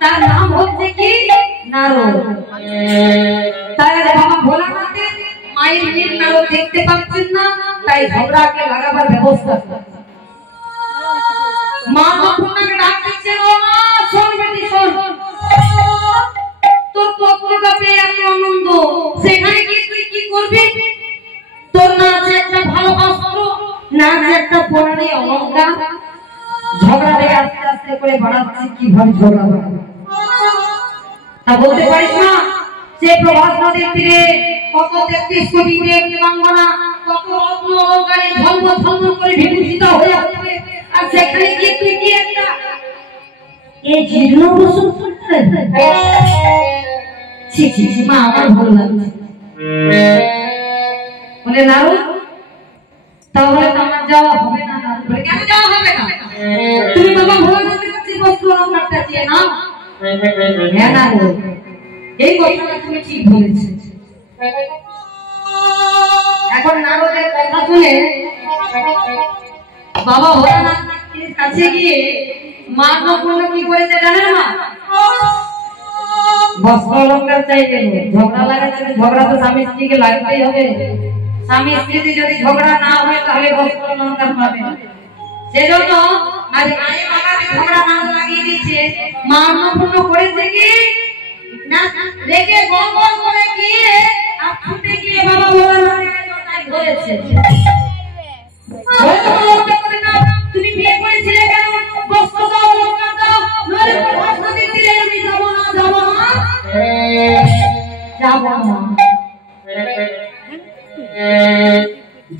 তার নাম হচ্ছে কি নারদ। তাই বাবা ভোলানাথের মায়ের মেয়ের নারদ দেখতে পাচ্ছেন না, তাই ঝগড়াকে লাগাবার ব্যবস্থা করছে। মা অন্নপূর্ণাকে ডাক দিচ্ছে, ও মা শোন বেটি শোন, তোর পুত্রটা পেয়ে এত আনন্দ, সেখানে গিয়ে তুই কি করবি? তোর না আছে একটা ভালো বস্ত্র, না আছে একটা পরনে অলংকার। ঝগড়া লেগে আস্তে আস্তে করে বাড়াচ্ছে, কিভাবে ঝগড়া বাড়াবে তা বলতে পারিস না? সে প্রভাস নদীর তীরে কত 33 কোটি দেবাঙ্গনা, কত রত্ন অলংকারে ঝলমল ঝলমল করে বিভূষিত হয়ে আছে, আর সেখানে গিয়ে তুই কি একটা এই জীর্ণ বসন করতে? ছি ছি ছি মা, আমার ভালো লাগছে। বলে নারদ, তাহলে তো আমার যাওয়া হবে না। নারদ বলে, কেন যাওয়া হবে না? তুমি বাবা ভোলানাথের কাছে বস্ত্র অলংকারটা চেয়ে নাও। হ্যাঁ নারদ, এই কথাটা তুমি ঠিক বলেছ। এখন নারদের কথা শুনে বাবা ভোলানাথের কাছে গিয়ে মা অন্নপূর্ণা কি করেছে জানেন না? বস্ত্র অলংকার চাইবে। ঝগড়া লাগাচ্ছে, ঝগড়া তো স্বামী স্ত্রীকে লাগতেই হবে। স্বামী স্ত্রী যদি ঝগড়া না হয় তাহলে বস্ত্র অলংকার পাবে। সেজন্য আজ মায়ের বাবাকে ঝগড়া না লাগিয়ে দিচ্ছে। মা অন্নপূর্ণা করেছে কি না, রেগে গঙ্গল করে গিয়ে আর ছুটে গিয়ে বাবা ভোলানাথের জটায় ধরেছে। তুমি বিয়ে করেছিলে কেন? বস্ত্র দাও, অলংকার দাও, নইলে প্রভাস নদীর তীরে আমি যাব না, যাব না, যাব না।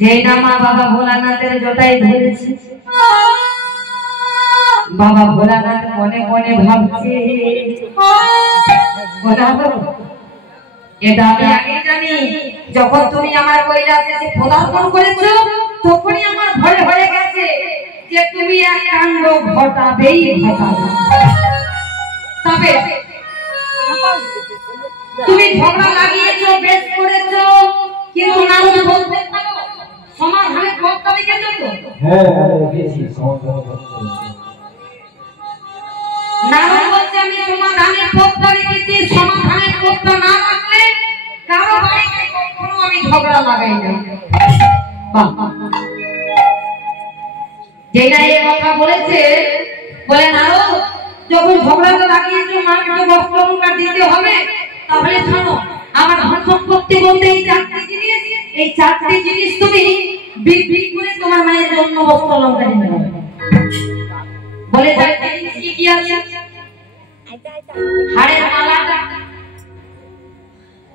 যেই না মা বাবা ভোলানাথের জটায় ধরেছে, বাবা ভোলানাথ মনে মনে ভাবছে, এটা আমি আগে জানি। যখন তুমি আমার কৈলাসে এসে পদার্পণ করেছো, তখনই আমার ভয় হয়ে গেছে যে তুমি এক কাণ্ড ঘটাবেই ঘটাবে। তবে তুমি ঝগড়া লাগিয়েছো, বেশ করেছো, কিন্তু নারদ বলতে পারো সমাধানের পথটা দেখেছো তো? হ্যাঁ দেখেছি, সমাধানের নারদ বলছে আমি সমাধানের পথটা রেখেছি। সমাধানের পথটা না রাখলে কারো বাড়িতে কখনো আমি ঝগড়া লাগাই না। যেটা এই কথা বলেছে, বলে নারদ যখন ঝগড়াটা লাগিয়েছো মাকে তো বস্ত্র অলংকার দিতে হবে। তাহলে শোনো, আমার ধন সম্পত্তি বলতে এই 4টি জিনিস, এই 4টি জিনিস তুমি বিক্রি করে তোমার মায়ের জন্য বস্ত্র অলংকার দিতে হবে। বলে 4টি জিনিস কি কি আছে? হাড়ের মালাটা,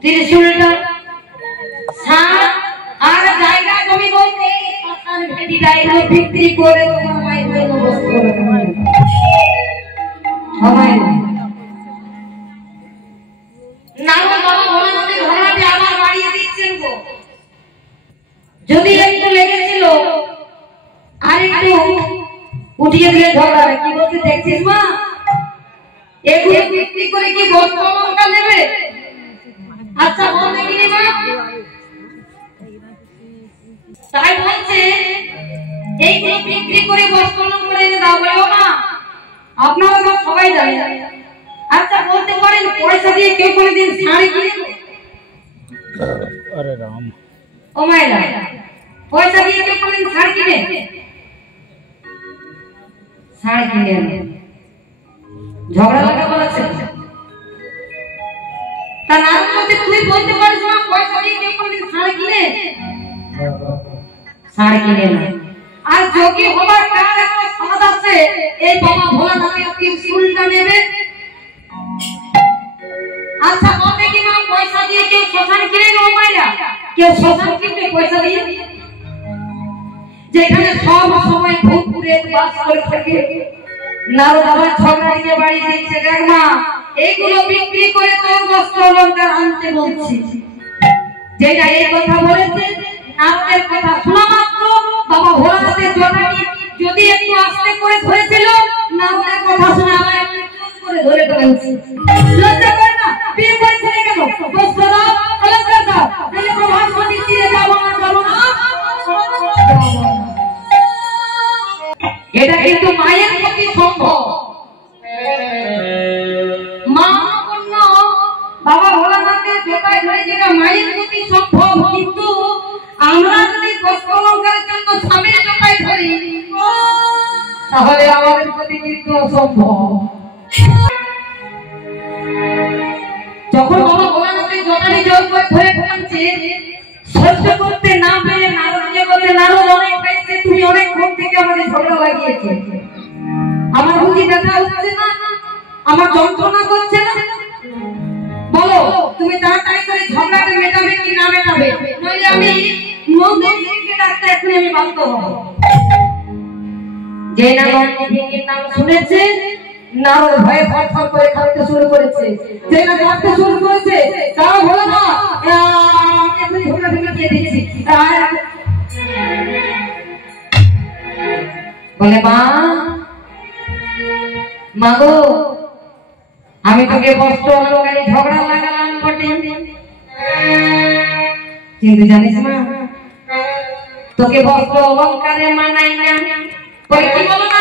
ত্রিশূলটা, শাল আর জায়গা জমি বলতে শ্মশান ভেটিটা, এগুলো বিক্রি করে তোমার মায়ের জন্য বস্ত্র অলংকার হবে। নারদ বাবা ভোলানাথের ঘোড়াটি আবার বাড়িয়ে দিচ্ছেন গো। যদি একটু লেগেছিল আর একটু উঠিয়ে দিলে ঝগড়া। কি বলছে দেখছিস মা, এগুলো বিক্রি করে কি বস্ত্র অলংকার নেবে? আচ্ছা বল দেখিনি মা। তাই বলছে এইগুলো বিক্রি করে বস্ত্র অলংকার এনে দাও। বলে ও মা, আপনারা তো সবাই জানেন। আচ্ছা বলতে পারেন পয়সা দিয়ে কেউ কোনোদিন শাড়ি কিনে? আরে রাম, ও মায়েরা, পয়সা দিয়ে কেউ কোনোদিন শাড়ি কিনে? শাড়ি কিনে আনে, ঝগড়া লাগা বলেছে। তা নারদ বলছে তুই বলতে পারিস না পয়সা দিয়ে কেউ কোনোদিন শাড়ি কিনে? শাড়ি কিনে না। আর যোগী হবার কার একটা স্বাদ আছে, এই বাবা ভোলানাথের ত্রিশূলটা নেবে। আচ্ছা বলতে কি মা, পয়সা দিয়ে কেউ শ্মশান কিনে নেবে? মায়েরা, কেউ শ্মশান কিনবে পয়সা দিয়ে? যেখানে সব সময় ভূত প্রেত বাস করে থাকে। নারদ আবার ঝগড়া নিয়ে বাড়ি দিচ্ছে, দেখ মা এইগুলো বিক্রি করে তোর বস্ত্র অলংকার আনতে বলছি। যেটা এই কথা বলেছে, নারদের কথা শোনা মাত্র বাবা ভোলানাথের জটাটি যদি একটু আস্তে করে ধরেছিল, নারদের কথা শুনে আবার একটু চুপ করে ধরে ফেলেছে। লজ্জা করে না? বিয়ে করেছিলে কেন? বস্ত্র দাও, অলংকার দাও, নাহলে প্রভাস নদীর তীরে যাবো না, যাবো না। এটা কিন্তু মায়ের প্রতি সম্ভব। আমরা যদি বস্ত্র অলঙ্কারের জন্য স্বামীর জটায় ধরি তাহলে আমাদের প্রতি কিন্তু অসম্ভব। যখন বাবা ভোলানাথের জটারি জল করে ধরে ফেলছে, সহ্য করতে না পেরে নারদকে বলে, নারদ অনেক হয়েছে, তুমি অনেকক্ষণ থেকে আমাদের ঝগড়া লাগিয়েছে, আমার বুঝি ব্যথা হচ্ছে না, আমার যন্ত্রণা করছে না, বলো তুমি তাড়াতাড়ি করে ঝগড়াটা মেটাবে কি না মেটাবে, নইলে আমি নন্দিনীকে ডাকতে এখনই আমি বাধ্য হব। যে না নন্দিনীর নাম শুনেছে, নারদ ভয়ে থরথর করে কাঁপতে শুরু করেছে। যে না কাঁপতে শুরু করেছে, তাও হলো না, এখনই ঝগড়া ভেঙে দিয়ে দিচ্ছি। বলে মা, মাগো, আমি তোকে বস্ত্র অলঙ্কারে ঝগড়া লাগালাম বটে, কিন্তু জানিস না তোকে বস্ত্র অলঙ্কারে মানাই না। বলে কি বলো না?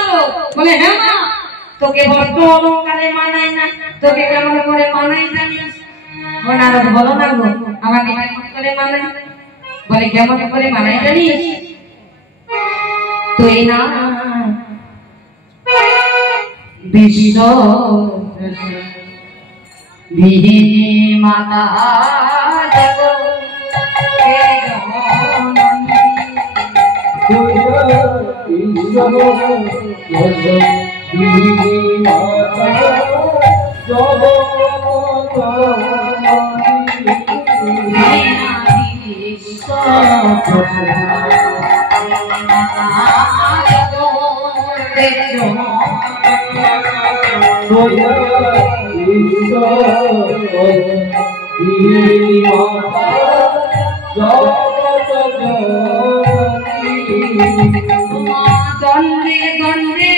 বলে হ্যাঁ মা, তোকে বস্ত্র অলঙ্কারে মানাই না, তোকে কেমন করে মানাই জানিস? নারদ বলো না গো, আমাকে কেমন করে মানাই? বলে কেমন করে মানাই জানিস? তুই না বিশ্ব বিহিনী মাতা দণ্ডে দণ্ডে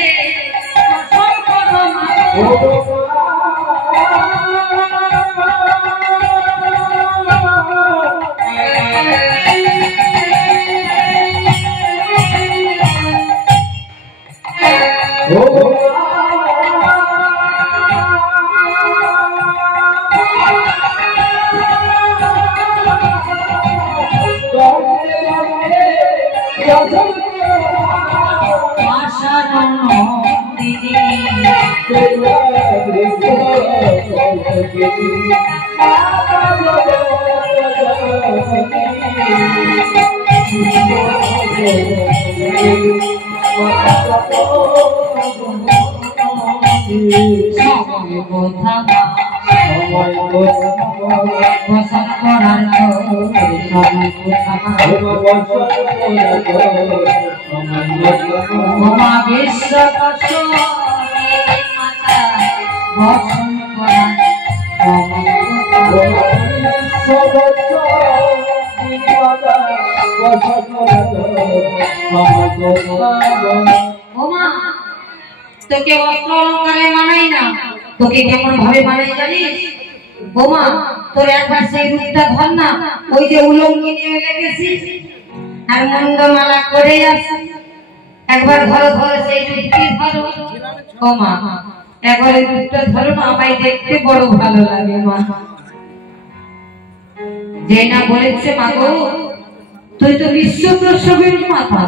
তোকে বস্ত্র অলঙ্কারে মানাই না, তোকে কেমন ভাবে মানাই জানিস? বোমা, তোর একবার সেই রূপটা ধর না, ওই যে উলঙ্গি নিয়ে লেগেছিস আর মুন্ডমালা করে আসিস, একবার ধরো ধরো সেই রূপটি ধরো। বোমা, একবার এই রূপটা ধরো না, আমায় দেখতে বড় ভালো লাগে মা। যে না বলেছে মা গো, তুই তো বিশ্ব প্রসবের মাতা,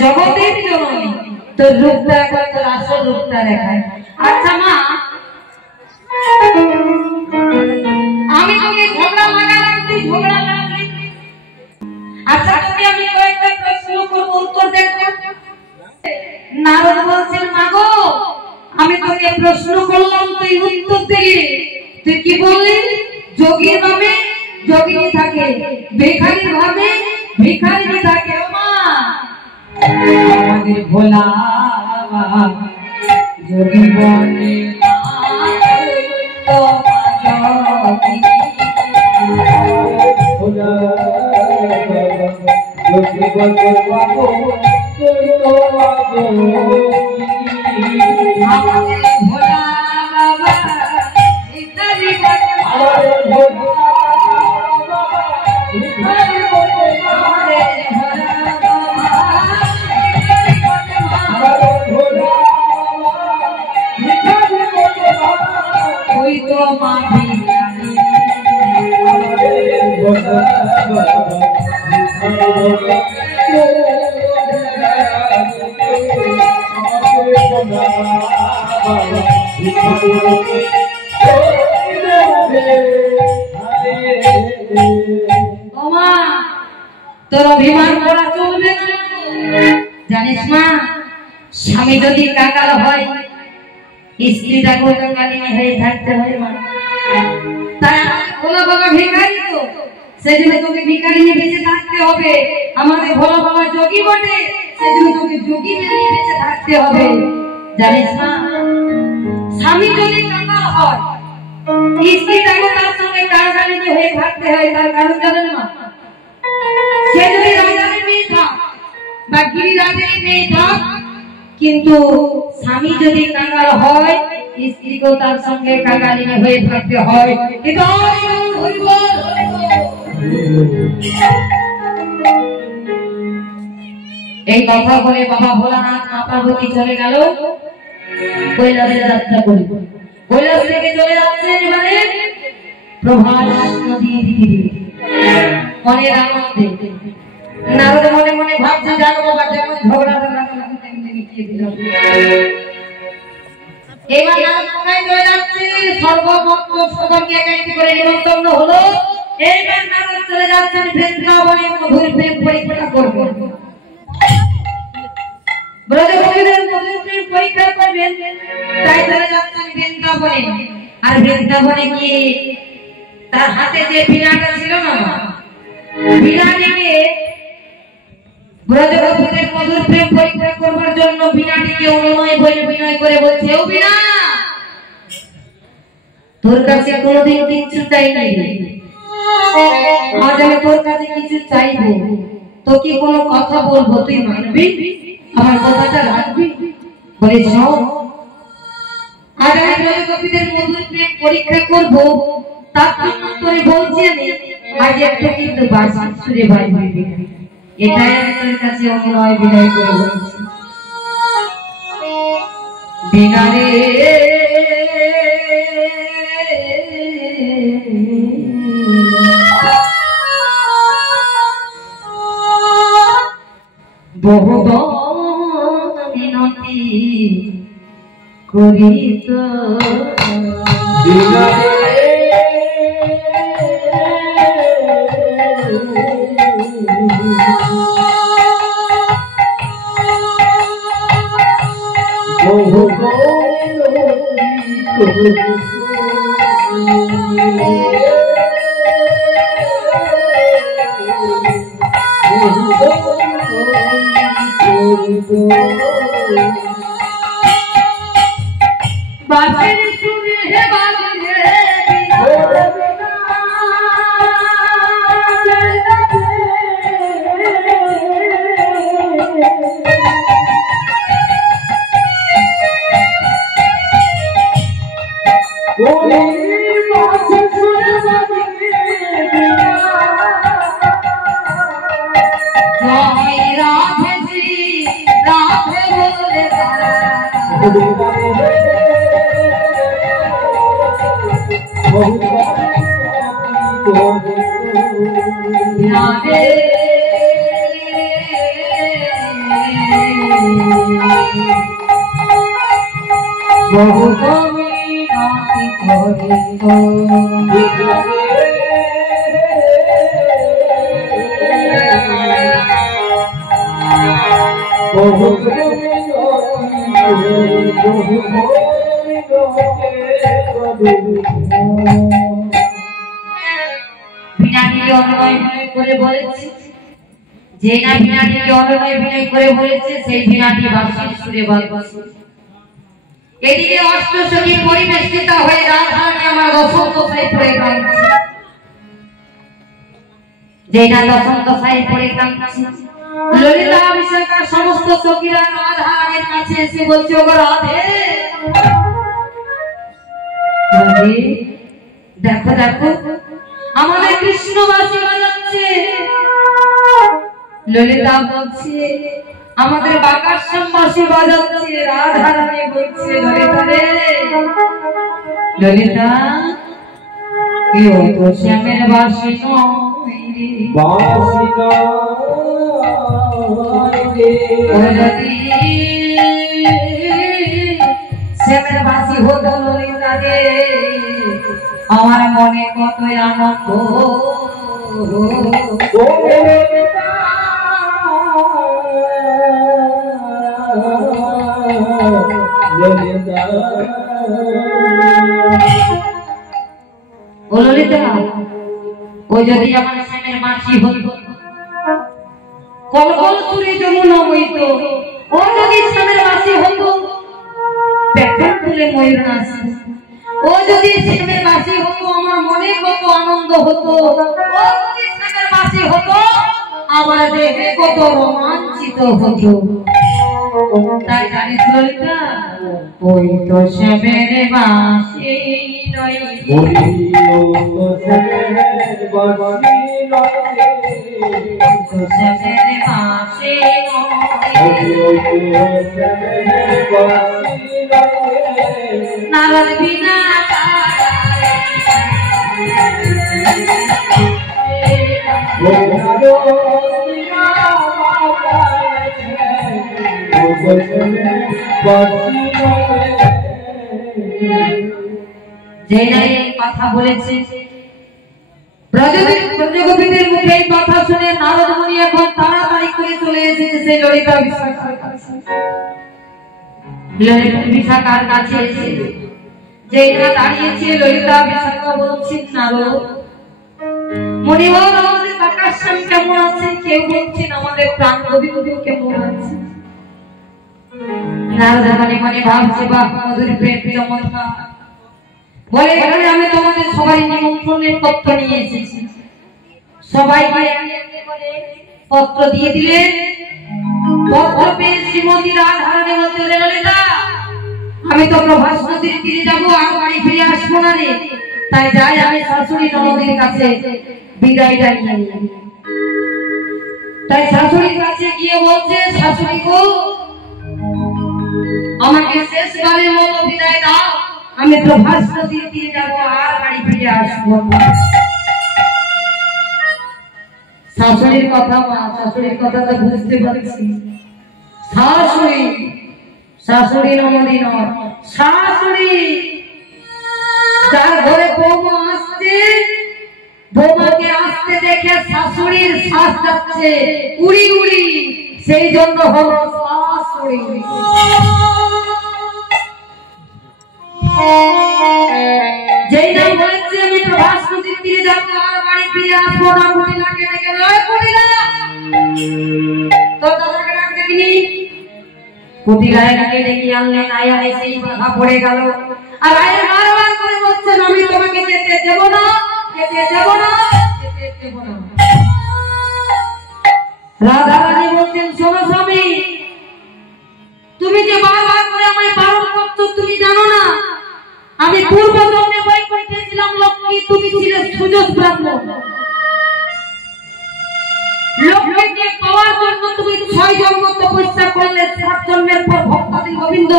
জগতের জননী, তোর রূপটা একবার তোর আসল রূপটা দেখায়। আচ্ছা মা, আমি তোকে ঝগড়া লাগালাম, তুই ঝগড়া লাগালি, আচ্ছা তোকে আমি কয়েকটা প্রশ্ন করব, উত্তর দে। নারদ বলছেন মা গো, আমি তোকে প্রশ্ন করলাম, তুই উত্তর দিলি, তুই কি বললি? যোগীর নামে যোগিনী থাকে, ভিখারির ভাবে ভিখারিনী থাকে। ও মা, আমাদের ভোলা যোগী বলে ভোলা বাবা ইত্যাদি कोई तो माफी ওমা তোর অভিমান করা চলবে না। জানিস মা, স্বামী যদি কাকাল হয় স্ত্রীটা কাকালিনী হয়ে থাকতে হয় মা। তাই ভোলা বাবা ভিখারি তো, সেজন্য তোকে ভিখারিনী বেঁচে থাকতে হবে। আমাদের ভোলা বাবা যোগী বটে, সেজন্য তোকে যোগী বেঁচে থাকতে হবে। জানিস মা, স্বামী যদি কাকাল হয় স্ত্রীটাকে তার সঙ্গে কাকালিনী হয়ে থাকতে হয়। তার কারণ জানেন মা, সে যদি রাজার মেয়ে থাক বা গিরিরাজের মেয়ে থাক, কিন্তু স্বামী যদি কাঙ্গাল হয় স্ত্রীকেও তার সঙ্গে কাঙ্গালিনী হয়ে থাকতে হয়। এই কথা বলে বাবা ভোলানাথ মা পার্বতী চলে গেল কৈলাসে যাত্রা করে। কৈলাস থেকে চলে যাচ্ছেন এবারে প্রভাস নদীর তীরে মনের আনন্দে। নারদ মনে মনে ভাবছে, জানো বাবা যেমন ঝগড়া মিটিয়ে দিলাম। এবার নারদ কোথায় চলে যাচ্ছে? সর্বভক্ত সকলকে একান্তি করে নিমন্ত্রণ হলো। এইবার নারদ চলে যাচ্ছেন বৃন্দাবনে মধুর প্রেম পরীক্ষা করবে। ব্রজভূমিদের মধুর প্রেম পরীক্ষা করবেন, তাই চলে যাচ্ছেন বৃন্দাবনে। আর বৃন্দাবনে গিয়ে তার হাতে যে বীণাটা ছিল না, বীণা নিয়ে ব্রজভূমিদের মধুর প্রেম পরীক্ষা করবার জন্য বীণাটিকে অনুনয় বলে বিনয় করে বলছে, ও বীণা, তোর কাছে কোনোদিন কিছু চাই নাই, আজ আমি তোর কাছে কিছু চাইবো। তোকে কোনো কথা বলবো, তুই মানবি? আমার কথাটা রাখবি? বলে শোন, আজ আমি ব্রজভূমিদের মধুর প্রেম পরীক্ষা করবো, তার জন্য তোরে বলছি আমি আজ একটু কিন্তু বাঁশি সুরে বাজবি। এটাই আমি তোর কাছে অনুনয় বিনয় করে বলছি। বিনা রে বহু মিনতি করিত বিনা রে বহু বাসের সুরে হে বাজে বহু কবিরাতি করিত বহু বিনাটিকে অনুনয় বিনয় করে বলেছে, যে না বিনাটিকে অনুনয় বিনয় করে বলেছে সেই বিনাটি বাঁশির সুরে বাজছে। এদিকে অষ্টসখী পরিবেষ্টিত হয়ে রাধারানী আমার বসন্ত সাই পড়ে কাঁদছে। যেটা বসন্ত সাই পড়ে কাঁদছে, ললিতা অভিষেকের সমস্ত সখীরা রাধারানীর কাছে এসে বলছে, ও রাধে রাধে, দেখো দেখো আমাদের কৃষ্ণ বাঁশি বাজাচ্ছে। ললিতা বলছে, আমাদের বাঁকার বাঁশি বাজাচ্ছে। রাধারানী বলছে, ললিতা রে ললিতা, কেউ তো শ্যামের বাঁশি নয়, বাসি শ্যামের বাসি হতো ললিতা রে আমার মনে কত আনন্দ ও ললিতা ও যদি আমার শ্যামের বাসি হতো কলকল সুরে যমুনা বইত ও যদি শ্যামের বাসি হতো পেট্রোল তুলে ময়ূর নাচ ও যদি শ্যামের বাসি হতো আমার মনে কত আনন্দ হতো ও যদি শ্যামের বাসি হতো আমার দেহে কত রোমাঞ্চিত হতো তাই জানিস ললিতা ওই তো শ্যামের বাসি নয় শ্যামের বাসি নারদ বিনা যে নাই কথা বলেছে ব্রজগোপীদের মুখে এই কথা শুনে নারদ মুনি এখন তাড়াতাড়ি করে চলে এসেছে সেই ললিতা বিশাখার কাছে এসে যেটা দাঁড়িয়েছে ললিতা বিশাখা বলছেন নারদ মনিবর আমাদের কাকার স্বামী কেমন আছে কেউ বলছেন আমাদের প্রাণ গোবিন্দ কেমন আছে নারদ মনে মনে ভাবছে বাহ মধুর প্রেম চমৎকার বলে এখানে আমি তোমাদের সবাই নিমন্ত্রণের পত্র নিয়ে এসেছি সবাইকে পত্র দিয়ে দিলেন পত্র পেয়ে শ্রীমতী রাধারানী বলতে ললিতা আমি তো প্রভাস নদীর তীরে যাবো আর বাড়ি ফিরে আসবো না রে তাই যাই আমি শাশুড়ি ননদের কাছে বিদায়টা নিয়ে নিই তাই শাশুড়ির কাছে গিয়ে বলছে শাশুড়ি গো আমাকে শেষবারের মতো বিদায় দাও আমি প্রভাস নদীর তীরে যাবো আর বাড়ি ফিরে আসবো না শাশুড়ির কথা মা শাশুড়ির কথা তো বুঝতে পারছি শাশুড়ি শাশুড়ি নমনি নয় শাশুড়ি যার ঘরে বৌমা আসছে বৌমাকে আসতে দেখে শাশুড়ির শ্বাস যাচ্ছে উড়ি উড়ি সেই জন্য হলো শাশুড়ি যেই নাম বলেছে আমি প্রভাস নদীর তীরে যাবো আর বাড়ি ফিরে আসবো না কুটিলাকে ডেকে লয় কুটিলা তোর দাদাকে ডাক দেখিনি কুটিলায় ডেকে ডেকে আনলেন আয়া সেই বাধা পড়ে গেল আর আয়া বারবার করে বলছেন আমি তোমাকে যেতে দেব না যেতে দেব না যেতে দেব না রাধারানী বলছেন শোনো স্বামী তুমি যে বারবার করে আমায় বারণ করছো তুমি জানো না আমি পূর্ব জন্মে বৈকুণ্ঠে ছিলাম লক্ষ্মী তুমি ছিলে সুযোগ ব্রাহ্মণ লক্ষ্মীকে পাওয়ার জন্য তুমি 6 জন্ম তপস্যা করলে 7 জন্মের পর ভক্তাদি গোবিন্দ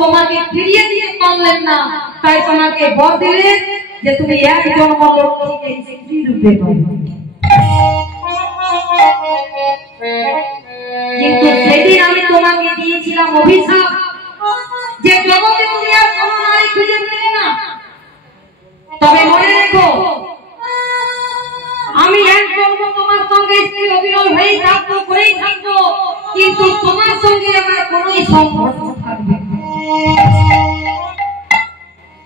তোমাকে ফিরিয়ে দিতে পারলেন না তাই তোমাকে বর দিলেন যে তুমি এক জন্ম লক্ষ্মীকে স্ত্রী রূপে পাবে কিন্তু সেদিন আমি তোমাকে দিয়েছিলাম অভিশাপ যে জগতে তুমি আর কোনো নারী খুঁজে পেলে না তবে মনে রেখো আমি এক জন্ম তোমার সঙ্গে স্ত্রী অবিরল হয়েই থাকবো করেই থাকবো কিন্তু তোমার সঙ্গে আমার কোনোই সম্পর্ক থাকবে না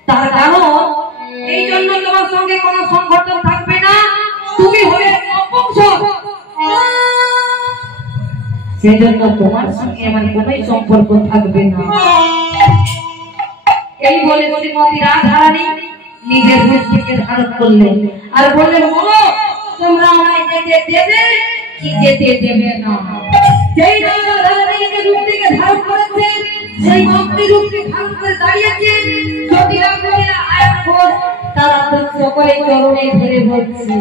তার কারণ এই জন্য তোমার সঙ্গে কোনো সম্পর্ক থাকবে না তুমি হলে নপুংসক সেই জন্য তোমার সঙ্গে আমার কোনোই সম্পর্ক থাকবে না এই বলে শ্রীমতী রাধারানী নিজের রূপ থেকে ধারণ করলেন আর বললেন বলো তোমরা আমায় যেতে দেবে কি যেতে দেবে না যেই রাধারানী নিজের রূপ থেকে ধারণ করেছে সেই ভক্তি রূপকে ধারণ করে দাঁড়িয়েছে জটিলা জটিলা আয়াত ঘোষ তারা সকলে চরণে ধরে বলছে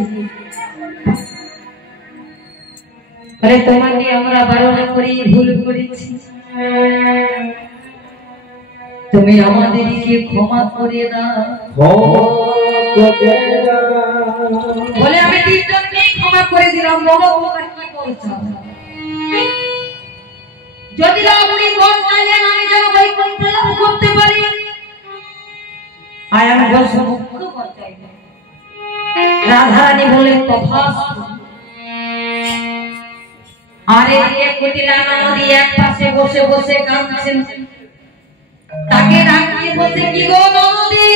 আরে তোমাকে আমরা বারণ করি ভুল করেছি তুমি আমাদেরকে ক্ষমা করে দাও বলে আমি তিনজনকে ক্ষমা করে দিলাম, বড় উপকার কি করেছ? যদি রাবণী বর চাইলেন আমি যেন বৈকুণ্ঠ লাভ করতে পারি, আর আমি বর্ষ মুক্ত বর চাইব। রাধারানী বললেন তথাস্তু। আর এদিকে কুটিলানা নদী এক পাশে বসে বসে কাঁদছেন। তাকে ডাক দিয়ে বলছে কি গো নদী,